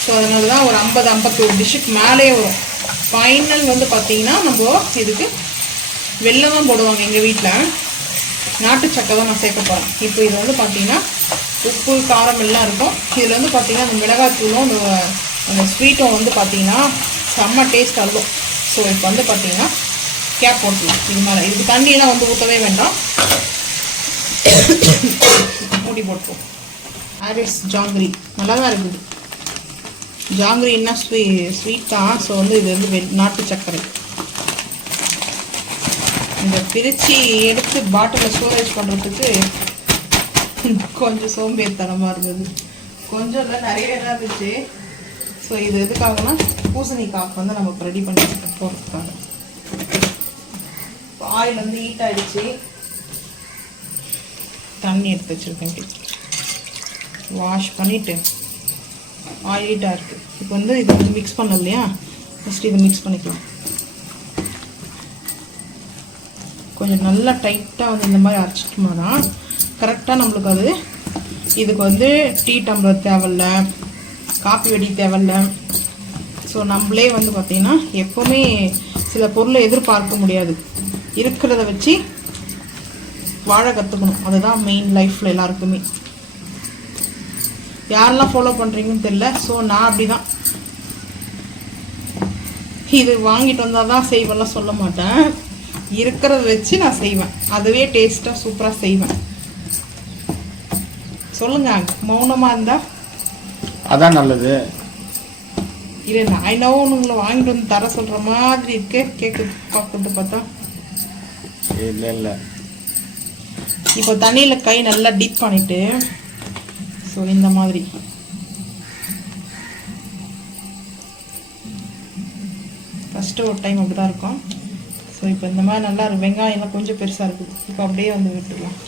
ஸோ அதனால தான் ஒரு 50-51 டிஷ்ஷுக்கு மேலே வரும். ஃபைனல் வந்து பார்த்திங்கன்னா நம்ம இதுக்கு வெல்லம் தான் போடுவாங்க. எங்கள் வீட்டில் நாட்டு சக்கரை தான் நான் சேர்க்க போகிறேன். இப்போ இது வந்து பார்த்திங்கன்னா உப்பு காரம் எல்லாம் இருக்கும். இதில் வந்து பார்த்திங்கன்னா அந்த மிளகாத்தூளும் அந்த ஸ்வீட்டும் வந்து பார்த்திங்கன்னா செம்ம டேஸ்ட் ஆகும். ஸோ இப்போ வந்து பார்த்திங்கன்னா கேப் போட்டுக்கலாம். இது மேலே இதுக்கு தண்ணியெல்லாம் வந்து ஊற்றவே வேண்டாம், மூடி போட்டுருவோம். ஆரிஸ் ஜாங்கிரி நல்லா தான் இருக்குது. ஜாங்கிரின்னா ஸ்வீட் தான். ஸோ வந்து இது வந்து நாட்டு சர்க்கரை. இந்த பிரித்து எடுத்து பாட்டிலில் ஸ்டோரேஜ் பண்ணுறதுக்கு கொஞ்சம் சோம்பேறித்தனமாக இருந்தது. கொஞ்சம் இல்லை, நிறைய தான் இருந்துச்சு. ஸோ இது எதுக்காகனா பூசணிக்காய்க்கு வந்து நம்ம ரெடி பண்ணி போகிறதுக்காக. ஆயில் வந்து ஹீட் ஆகிடுச்சு. தண்ணி எடுத்து வச்சுருக்கேன். வாஷ் பண்ணிவிட்டு ஆயில் ஹீட்டாக இருக்குது. இப்போ வந்து இதை வந்து மிக்ஸ் பண்ணோம் இல்லையா, ஃபஸ்ட்டு இதை மிக்ஸ் பண்ணிக்கலாம். கொஞ்சம் நல்லா டைட்டாக வந்து இந்த மாதிரி அரைச்சிட்டோம்னா தான் கரெக்டாக நம்மளுக்கு அது இதுக்கு வந்து டீ டம்ளர் தேவையில்ல, காப்பி வெடி தேவையில்ல. ஸோ நம்மளே வந்து பார்த்திங்கன்னா எப்போவுமே சில பொருளை எதிர்பார்க்க முடியாது. இருக்கிறத வச்சு வாழ கற்றுக்கணும். அதுதான் மெயின் லைஃப்பில் எல்லாருக்குமே. யாரெல்லாம் ஃபாலோ பண்ணுறீங்கன்னு தெரியல. ஸோ நான் அப்படி தான். இது வாங்கிட்டு வந்தால் தான் செய்வேன்லாம் சொல்ல மாட்டேன். இருக்கிறத வச்சு நான் செய்வேன். அதுவே டேஸ்ட்டாக சூப்பராக செய்வேன். சொல்லுங்க, மௌனமாக இருந்தா அதான் நல்லது. இல்லை, நான் என்னவோ உங்களை வாங்கிட்டு வந்து தர சொல்கிற மாதிரி இருக்கு. பார்க்கறது பார்த்தா இல்லை இல்லை. இப்போ தண்ணியில் கை நல்லா டிப் பண்ணிட்டு, ஸோ இந்த மாதிரி ஃபஸ்ட்டு ஒரு டைம் அப்படி தான் இருக்கும். ஸோ இப்போ இந்த மாதிரி நல்லா வெங்காயம்லாம் கொஞ்சம் பெருசாக இருக்குது. இப்போ அப்படியே வந்து விட்டுடலாம்.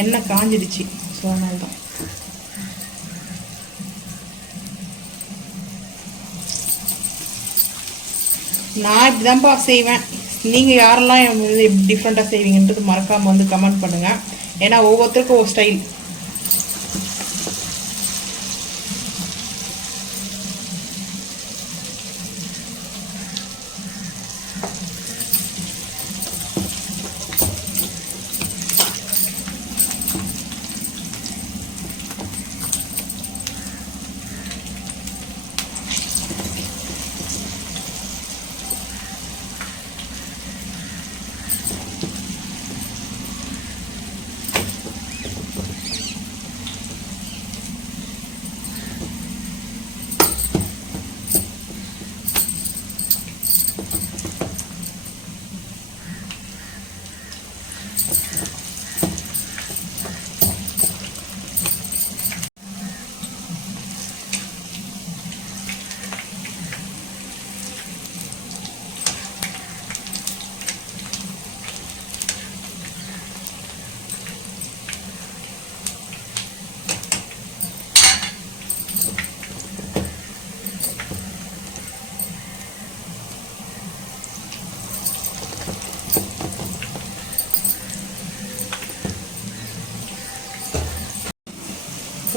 எண்ணெய் காஞ்சிடுச்சு. ஸோ அதனால தான் நான் இப்படி தான்ப்பா செய்வேன். நீங்கள் யாரெல்லாம் எப்படி டிஃப்ரெண்ட்டாக செய்வீங்கன்றது மறக்காமல் வந்து கமெண்ட் பண்ணுங்கள். ஏன்னா ஒவ்வொருத்தருக்கும் ஒரு ஸ்டைல்.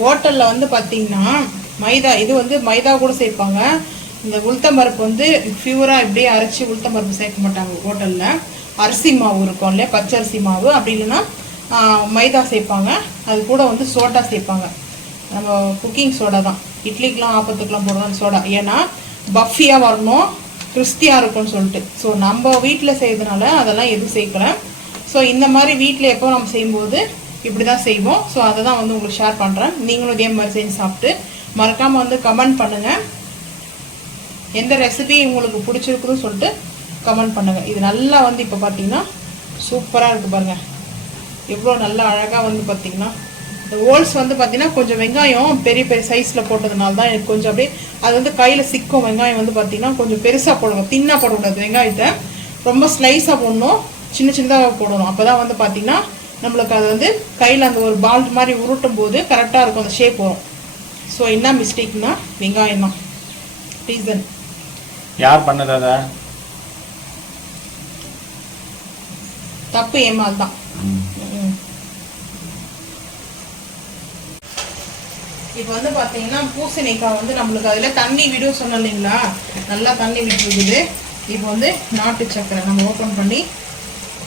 ஹோட்டலில் வந்து பார்த்திங்கன்னா மைதா, இது வந்து மைதா கூட சேர்ப்பாங்க. இந்த உளுத்தம்பருப்பு வந்து பியூராக இப்படியே அரைச்சி உளுத்தம்பருப்பு சேர்க்க மாட்டாங்க ஹோட்டலில். அரிசி மாவு இருக்கும் இல்லையா, பச்சரிசி மாவு. அப்படி இல்லைன்னா மைதா சேர்ப்பாங்க. அது கூட வந்து சோடா சேர்ப்பாங்க. நம்ம குக்கிங் சோடா தான். இட்லிக்கெலாம் ஆப்பத்துக்கெலாம் போடுறோம் சோடா. ஏன்னா பஃபியாக வரணும், கிறிஸ்பியாக இருக்கும்னு சொல்லிட்டு. ஸோ நம்ம வீட்டில் செய்யறதுனால அதெல்லாம் எதுவும் சேர்க்கல. ஸோ இந்த மாதிரி வீட்டில் எப்போ நம்ம செய்யும்போது இப்படி தான் செய்வோம். ஸோ அதை தான் வந்து உங்களுக்கு ஷேர் பண்ணுறேன். நீங்களும் இதே மாதிரி செஞ்சு சாப்பிட்டு மறக்காமல் வந்து கமெண்ட் பண்ணுங்கள். எந்த ரெசிபி உங்களுக்கு பிடிச்சிருக்குதுன்னு சொல்லிட்டு கமெண்ட் பண்ணுங்கள். இது நல்லா வந்து இப்போ பார்த்தீங்கன்னா சூப்பராக இருக்குது பாருங்கள். எவ்வளோ நல்லா அழகாக வந்து பார்த்திங்கன்னா இந்த ஹோல்ஸ் வந்து பார்த்திங்கன்னா கொஞ்சம் வெங்காயம் பெரிய பெரிய சைஸில் போட்டதுனால தான் எனக்கு கொஞ்சம் அப்படியே அது வந்து கையில் சிக்கும். வெங்காயம் வந்து பார்த்திங்கன்னா கொஞ்சம் பெருசாக போடணும், தின்னாக போடக்கூடாது. வெங்காயத்தை ரொம்ப ஸ்லைஸாக போடணும், சின்ன சின்னதாக போடணும். அப்போ தான் வந்து பார்த்திங்கன்னா நம்மளுக்கு அது வந்து கையில் அந்த ஒரு பால் மாதிரி உருட்டும் போது கரெக்டாக இருக்கும், அந்த ஷேப் வரும். ஸோ என்ன மிஸ்டேக்னா வெங்காயம் தான் ரீசன். யார் பண்ணது அதை? தப்பு ஏமால் தான். இப்போ வந்து பார்த்தீங்கன்னா பூசணிக்காய் வந்து நம்மளுக்கு அதில் தண்ணி விடும் சொன்னோம் இல்லைங்களா, நல்லா தண்ணி விட்டுருக்குது. இப்போ வந்து நாட்டு சக்கரை நம்ம ஓப்பன் பண்ணி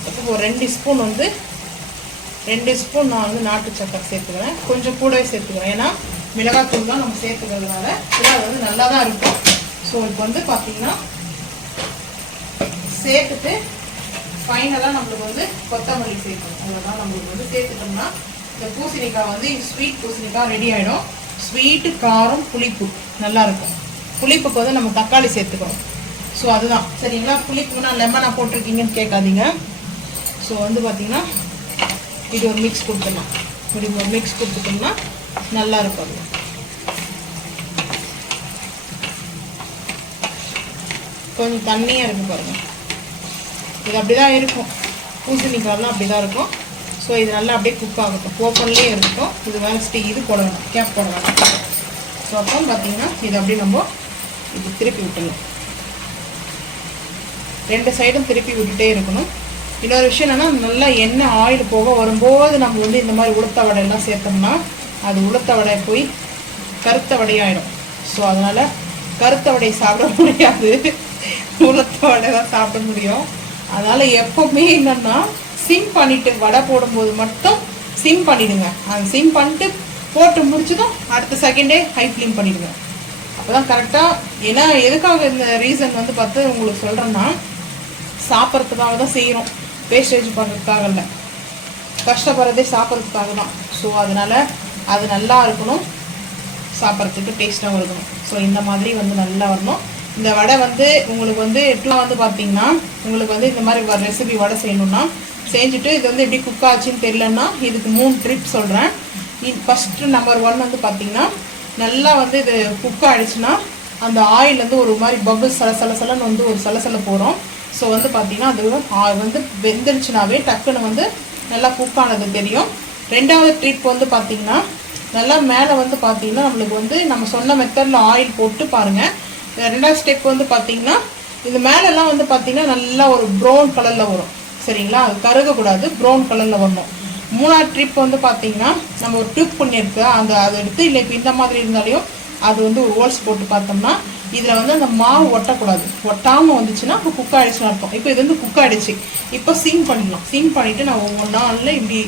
இப்போ 2 ஸ்பூன் வந்து 2 ஸ்பூன் நான் வந்து நாட்டு சக்கரை சேர்த்துக்கிறேன். கொஞ்சம் கூடவே சேர்த்துக்கிறேன், ஏன்னா மிளகாத்தூள் தான் நம்ம சேர்த்துக்கிறதுனால அது வந்து நல்லா தான் இருக்கும். ஸோ இப்போ வந்து பார்த்தீங்கன்னா சேர்த்துட்டு ஃபைனலாக நம்மளுக்கு வந்து கொத்தமல்லி சேர்க்கணும். அதெல்லாம் நம்மளுக்கு வந்து சேர்த்துட்டோம்னா இந்த பூசணிக்காய் வந்து ஸ்வீட் பூசணிக்காய் ரெடி ஆகிடும். ஸ்வீட்டு, காரம், புளிப்பு நல்லா இருக்கும். புளிப்புக்கு வந்து நம்ம தக்காளி சேர்த்துக்கிறோம். ஸோ அதுதான் சரிங்களா. புளிப்புனா லெமனாக போட்டிருக்கீங்கன்னு கேட்காதீங்க. ஸோ வந்து பார்த்தீங்கன்னா இது ஒரு மிக்ஸ் கொடுத்துடலாம். இப்படி ஒரு மிக்ஸ் கொடுத்துட்டோம்னா நல்லா இருக்கும். கொஞ்சம் தண்ணியாக இருக்குது பாருங்கள். இது அப்படி தான் இருக்கும், பூசணிக்காயெலாம் அப்படி தான் இருக்கும். ஸோ இது நல்லா அப்படியே குக் ஆகட்டும், ஓப்பன்லேயே இருக்கட்டும். இது வேலை இது போட வேணும், கேப் போட வேணும். ஸோ அப்புறம் பார்த்தீங்கன்னா இது அப்படியே நம்ம இது திருப்பி விட்டுணும். 2 சைடும் திருப்பி விட்டுட்டே இருக்கணும். இன்னொரு விஷயம் என்னென்னா, நல்லா எண்ணெய் ஆயில் போக வரும்போது நம்ம வந்து இந்த மாதிரி உளுத்த வடையெல்லாம் சேர்த்தோம்னா அது உளுத்த வடை போய் கருத்த வடையாயிடும். ஸோ அதனால் கருத்த வடையை சாப்பிட முடியாது, உளுத்த வடை தான் சாப்பிட முடியும். அதனால் எப்போவுமே என்னென்னா சிம் பண்ணிவிட்டு வடை போடும்போது மட்டும் சிம் பண்ணிவிடுங்க. அது சிம் பண்ணிட்டு போட்டு முடிச்சதும் அடுத்த செகண்டே ஹை ஃப்ளேம் பண்ணிவிடுங்க. அப்போ தான் கரெக்டாக. ஏன்னா எதுக்காக இந்த ரீசன் வந்து பார்த்து உங்களுக்கு சொல்கிறேன்னா, சாப்பிட்றதுக்காக தான் செய்கிறோம், வேஸ்டேஜ் பண்ணுறதுக்காக இல்லை. கஷ்டப்படுறதே சாப்பிட்றதுக்காக தான். ஸோ அதனால் அது நல்லா இருக்கணும், சாப்பிட்றதுக்கு டேஸ்ட்டாகவும் இருக்கணும். ஸோ இந்த மாதிரி வந்து நல்லா வரணும். இந்த வடை வந்து உங்களுக்கு வந்து எப்படிலாம் வந்து பார்த்தீங்கன்னா, உங்களுக்கு வந்து இந்த மாதிரி ரெசிபி வடை செய்யணுன்னா செஞ்சுட்டு இது வந்து எப்படி குக் ஆச்சுன்னு தெரியலன்னா இதுக்கு 3 ட்ரிப் சொல்கிறேன். ஃபஸ்ட்டு நம்பர் 1 வந்து பார்த்தீங்கன்னா, நல்லா வந்து இது குக் ஆகிடுச்சுன்னா அந்த ஆயில் வந்து ஒரு மாதிரி பபுள் சலசலன்னு வந்து ஒரு சலசல போகிறோம். ஸோ வந்து பார்த்தீங்கன்னா அது வந்து வெந்துடுச்சுனாவே டக்குன்னு வந்து நல்லா குக் ஆனது தெரியும். 2வது ட்ரிப் வந்து பார்த்தீங்கன்னா, நல்லா மேலே வந்து பார்த்தீங்கன்னா நம்மளுக்கு வந்து நம்ம சொன்ன மெத்தடில் ஆயில் போட்டு பாருங்கள். 2வது ஸ்டெப் வந்து பார்த்தீங்கன்னா, இது மேலெல்லாம் வந்து பார்த்தீங்கன்னா நல்லா ஒரு ப்ரௌன் கலரில் வரும் சரிங்களா. அது கருகக்கூடாது, ப்ரௌன் கலரில் வரணும். 3வது ட்ரிப் வந்து பார்த்தீங்கன்னா, நம்ம ஒரு டியூப் பண்ணியிருக்கு அதை எடுத்து, இல்லை இப்போ இந்த மாதிரி இருந்தாலையும் அது வந்து ஒரு ஹோல்ஸ் போட்டு பார்த்தோம்னா இதில் வந்து அந்த மாவு ஒட்டக்கூடாது. ஒட்டாமல் வந்துச்சுன்னா இப்போ குக் ஆகிடுச்சுன்னு அர்த்தம். இப்போ இது வந்து குக் ஆகிடுச்சு. இப்போ சிம் பண்ணிடலாம். சிம் பண்ணிவிட்டு நான் ஒவ்வொன்றா இப்படி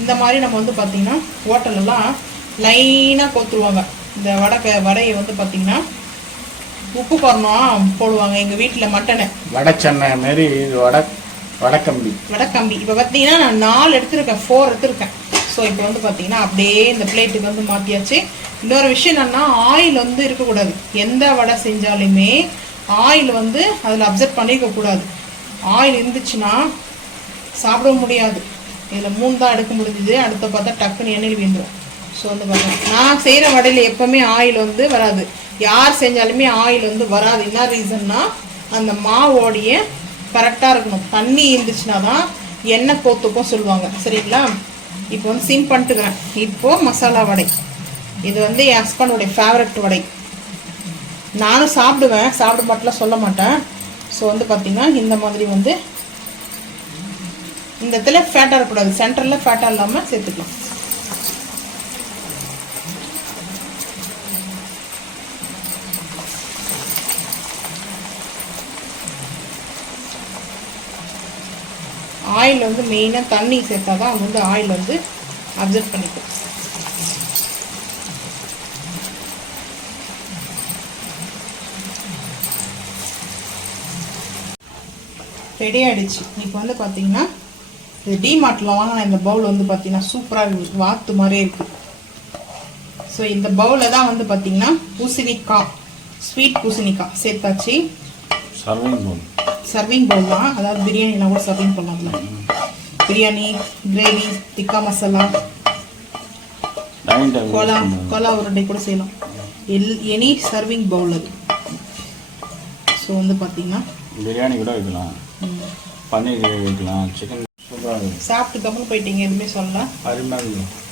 இந்த மாதிரி நம்ம வந்து பார்த்திங்கன்னா ஹோட்டலெல்லாம் லைனாக கோத்துருவாங்க. இந்த வடையை வந்து பார்த்திங்கன்னா உப்பு காரணம் போடுவாங்க. எங்கள் வீட்டில் மட்டனை வடச்சென்னை மாரி வடக்கம்பி. இப்போ பார்த்தீங்கன்னா நான் 4 எடுத்துருக்கேன், 4 எடுத்துருக்கேன். ஸோ இப்போ வந்து பார்த்தீங்கன்னா அப்படியே இந்த பிளேட்டுக்கு வந்து மாற்றியாச்சு. இன்னொரு விஷயம் என்னென்னா, ஆயில் வந்து இருக்கக்கூடாது. எந்த வடை செஞ்சாலுமே ஆயில் வந்து அதில் அப்சர்வ் பண்ணிக்கக்கூடாது. ஆயில் இருந்துச்சுன்னா சாப்பிட முடியாது. இதில் 3 தான் எடுக்க முடிஞ்சுது. அடுத்த பார்த்தா டக்குன்னு எண்ணெயில் வீந்துடும். ஸோ வந்து பார்த்தீங்கன்னா நான் செய்கிற வடையில் எப்போவுமே ஆயில் வந்து வராது. யார் செஞ்சாலுமே ஆயில் வந்து வராது. என்ன ரீசன்னா, அந்த மாவோடைய கரெக்டாக இருக்கணும். தண்ணி இருந்துச்சுன்னா தான் எண்ணெய் கோத்துக்கும் சொல்லுவாங்க சரிங்களா. இப்போ வந்து சிம் பண்ணிட்டுக்கிறேன். இப்போது மசாலா வடை. இது வந்து என் ஹஸ்பண்டோடைய ஃபேவரட் வடை. நானும் சாப்பிடுவேன், சாப்பிட மாட்டேலாம் சொல்ல மாட்டேன். ஸோ வந்து பார்த்திங்கன்னா இந்த மாதிரி வந்து இந்த இடத்துல ஃபேட்டாக இருக்கக்கூடாது, சென்டரில் ஃபேட்டாக இல்லாமல் சேர்த்துக்கலாம். ஆயில் வந்து மெயினாக தண்ணி சேர்த்தா தான் அது வந்து ஆயில் வந்து அப்சர்வ் பண்ணிக்கும். ரெடி ஆகிடுச்சு. இப்போ வந்து பார்த்தீங்கன்னா இது டிமார்ட்டில் வாங்கின இந்த பவுல் வந்து பார்த்தீங்கன்னா சூப்பராக இருக்குது, வாத்து மாதிரியே இருக்குது. ஸோ இந்த பவுலில் தான் வந்து பார்த்தீங்கன்னா பூசணிக்காய், ஸ்வீட் பூசணிக்காய் சேர்த்தாச்சு. சர்விங் பவுல் தான், அதாவது பிரியாணிலாம் கூட சர்விங் பண்ணலாம்ல. பிரியாணி, கிரேவி, டிக்கா மசாலா, கோலா உருண்டை கூட செய்யலாம். எனி சர்விங் பவுல் அது. ஸோ வந்து பார்த்தீங்கன்னா பிரியாணி கூட வைக்கலாம், பன்னீர் கிரேவி வைக்கலாம், சிக்கன். சாப்பிட்டு கம்முன்னு போயிட்டீங்க, எதுவுமே சொல்லலாம். அருமையாக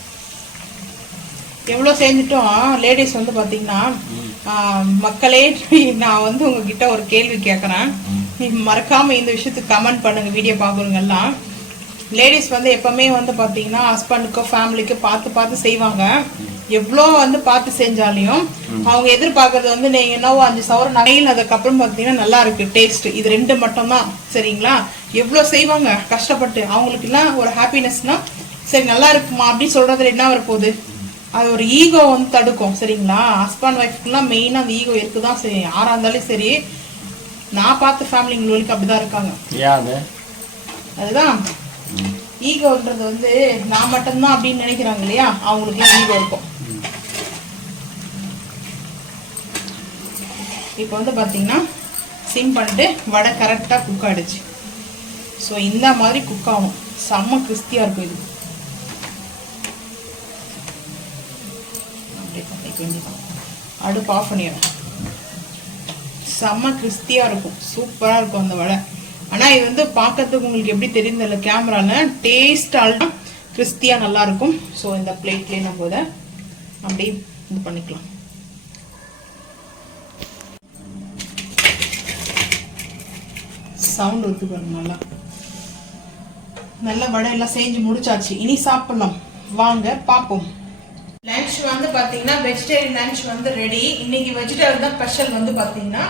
எவ்வளோ செஞ்சுட்டோம். லேடிஸ் வந்து பார்த்தீங்கன்னா மக்களே, நான் வந்து உங்ககிட்ட ஒரு கேள்வி கேட்குறேன். மறக்காமல் இந்த விஷயத்துக்கு கமெண்ட் பண்ணுங்க. வீடியோ பார்க்குறவங்கெல்லாம் லேடிஸ் வந்து எப்பவுமே வந்து பார்த்தீங்கன்னா ஹஸ்பண்டுக்கோ ஃபேமிலிக்கோ பார்த்து செய்வாங்க. எவ்வளோ வந்து பார்த்து செஞ்சாலையும் அவங்க எதிர்பார்க்கறது வந்து நீங்கள் என்னவோ 5 சவரம் நகையில், அதுக்கப்புறம் பார்த்தீங்கன்னா நல்லா இருக்கு டேஸ்ட், இது 2 மட்டும் தான். சரிங்களா? எவ்வளோ செய்வாங்க கஷ்டப்பட்டு, அவங்களுக்குலாம் ஒரு ஹாப்பினஸ்னா சரி நல்லா இருக்குமா அப்படின்னு சொல்றதுல என்ன வரப்போகுது? அது ஒரு ஈகோ வந்து தடுக்கும். சரிங்களா? ஹஸ்பண்ட் ஒய்ஃப்க்குலாம் மெயினாக அந்த ஈகோ இருக்குதான். சரி, யாராக இருந்தாலும் சரி, நான் பார்த்த ஃபேமிலிங்களுக்கு அப்படிதான் இருக்காங்க. அதுதான் ஈகோன்றது வந்து நான் மட்டும்தான் அப்படின்னு நினைக்கிறாங்க இல்லையா, அவங்களுக்கு ஈகோ இருக்கும். இப்போ வந்து பார்த்தீங்கன்னா சிம் பண்ணிட்டு வடை கரெக்டாக குக் ஆகிடுச்சு. ஸோ இந்த மாதிரி குக் ஆகும், செம்ம கிறிஸ்பியாக இருக்கும். இது அடுப்பு ஆஃப் பண்ணிடுறேன். செம்ம கிறிஸ்பியாக இருக்கும், சூப்பராக இருக்கும் அந்த வடை. ஆனால் இது வந்து பார்க்கறதுக்கு உங்களுக்கு எப்படி தெரியுதில்ல கேமராவில், டேஸ்டாக கிறிஸ்பியாக நல்லாயிருக்கும். ஸோ இந்த பிளேட்லேயே நம்ம இதை அப்படியே இது பண்ணிக்கலாம். சவுண்ட் இருக்கு பாருங்க. நல்ல வடை எல்லாம் செஞ்சு முடிச்சாச்சு. இனி சாப்பிடலாம், வாங்க பார்ப்போம். லஞ்ச் வந்து பார்த்தீங்கன்னா வெஜிடேரியன் லஞ்ச் வந்து ரெடி. இன்னைக்கு வெஜிடேரியன் தான் ஸ்பெஷல். வந்து பார்த்தீங்கன்னா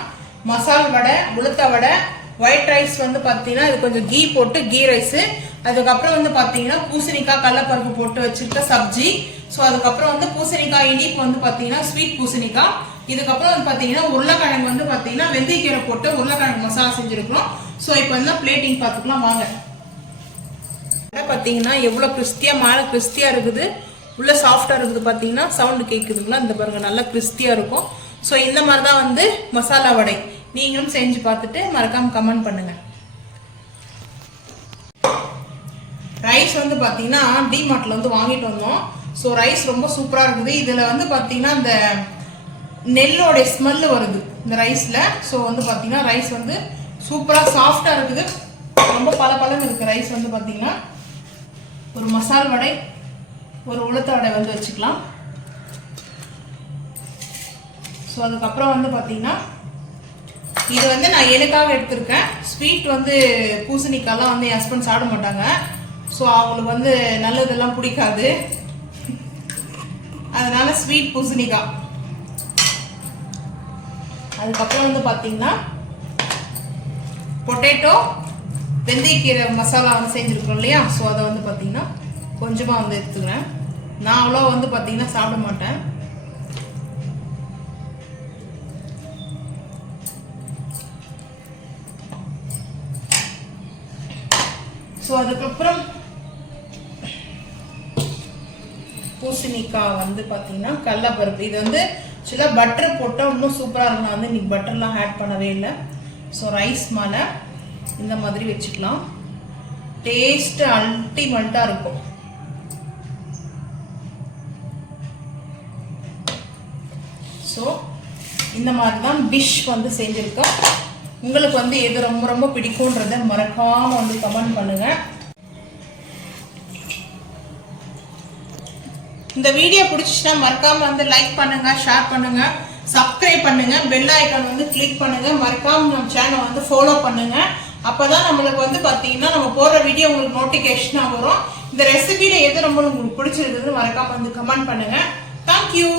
மசால் வடை, உளுத்த வடை, ஒயிட் ரைஸ் வந்து பார்த்தீங்கன்னா இது கொஞ்சம் கீ போட்டு கீ ரைஸ். அதுக்கப்புறம் வந்து பார்த்தீங்கன்னா பூசணிக்காய் கடலைப்பருப்பு போட்டு வச்சிருக்க சப்ஜி. ஸோ அதுக்கப்புறம் வந்து பூசணிக்காய் இனிப்பு வந்து பார்த்தீங்கன்னா ஸ்வீட் பூசணிக்காய். இதுக்கப்புறம் வந்து பார்த்தீங்கன்னா உருளைக்கிழங்கு வந்து பார்த்தீங்கன்னா வெந்தயக்கீரை போட்டு உருளைக்கிழங்கு மசாலா செஞ்சுருக்கோம். ஸோ இப்போ வந்து பிளேட்டிங் பார்த்துக்கலாம் வாங்க. பார்த்தீங்கன்னா எவ்வளோ கிறிஸ்பியாக மேலே கிறிஸ்பியாக இருக்குது, உள்ள சாஃப்டாக இருக்குது. பார்த்தீங்கன்னா சவுண்டு கேட்குதுங்களா? இந்த பாருங்க, நல்லா கிறிஸ்பியாக இருக்கும். ஸோ இந்த மாதிரி தான் வந்து மசாலா வடை. நீங்களும் செஞ்சு பார்த்துட்டு மறக்காம கமெண்ட் பண்ணுங்க. ரைஸ் வந்து பார்த்தீங்கன்னா டிமார்ட்ல வந்து வாங்கிட்டு வந்தோம். ஸோ ரைஸ் ரொம்ப சூப்பராக இருக்குது. இதில் வந்து பார்த்தீங்கன்னா இந்த நெல்லோட ஸ்மெல்லு வருது இந்த ரைஸில். ஸோ வந்து பார்த்தீங்கன்னா ரைஸ் வந்து சூப்பராக சாஃப்டாக இருக்குது, ரொம்ப பலன்னு இருக்குது ரைஸ். வந்து பார்த்தீங்கன்னா ஒரு மசால் வடை, ஒரு உளுத்த வடை வந்து வச்சுக்கலாம். ஸோ அதுக்கப்புறம் வந்து பார்த்தீங்கன்னா இது வந்து நான் எனக்காக எடுத்திருக்கேன். ஸ்வீட் வந்து பூசணிக்காய்லாம் வந்து என் ஹஸ்பண்ட் சாப்பிட மாட்டாங்க. ஸோ அவங்களுக்கு வந்து நல்லதெல்லாம் பிடிக்காது, அதனால ஸ்வீட் பூசணிக்காய். அதுக்கப்புறம் வந்து பார்த்தீங்கன்னா பொட்டேட்டோ வெந்தயக்கீரை மசாலா வந்து செஞ்சுருக்கோம் இல்லையா. ஸோ அதை வந்து பார்த்தீங்கன்னா கொஞ்சமாக வந்து எடுத்துக்கிறேன். நான் அவ்வளோ வந்து பார்த்தீங்கன்னா சாப்பிட மாட்டேன். ஸோ அதுக்கப்புறம் பூசணிக்காய் வந்து பார்த்தீங்கன்னா கடலைப்பருப்பு. இது வந்து சில பட்டர் போட்டால் இன்னும் சூப்பராக இருக்கும். வந்து இன்னைக்கு பட்டர்லாம் ஆட் பண்ணவே இல்லை. ஸோ ரைஸ் மேலே இந்த மாதிரி வச்சுக்கலாம். டேஸ்ட் அல்டிமேட்டாக இருக்கும். ஸோ இந்த மாதிரி தான் டிஷ் வந்து செஞ்சுருக்கோம். உங்களுக்கு வந்து எது ரொம்ப பிடிக்கும்ன்றத மறக்காம வந்து கமெண்ட் பண்ணுங்க. இந்த வீடியோ பிடிச்சிச்சுன்னா மறக்காம வந்து லைக் பண்ணுங்க, ஷேர் பண்ணுங்க, சப்ஸ்கிரைப் பண்ணுங்க, பெல் ஐக்கான் வந்து கிளிக் பண்ணுங்க. மறக்காம நம்ம சேனலை வந்து ஃபாலோ பண்ணுங்க. அப்பதான் நம்மளுக்கு வந்து பாத்தீங்கன்னா நம்ம போடுற வீடியோ உங்களுக்கு நோட்டிபிகேஷனா வரும். இந்த ரெசிபியில எது ரொம்ப உங்களுக்கு பிடிச்சிருக்குதுன்னு மறக்காம வந்து கமெண்ட் பண்ணுங்க. தேங்க்யூ.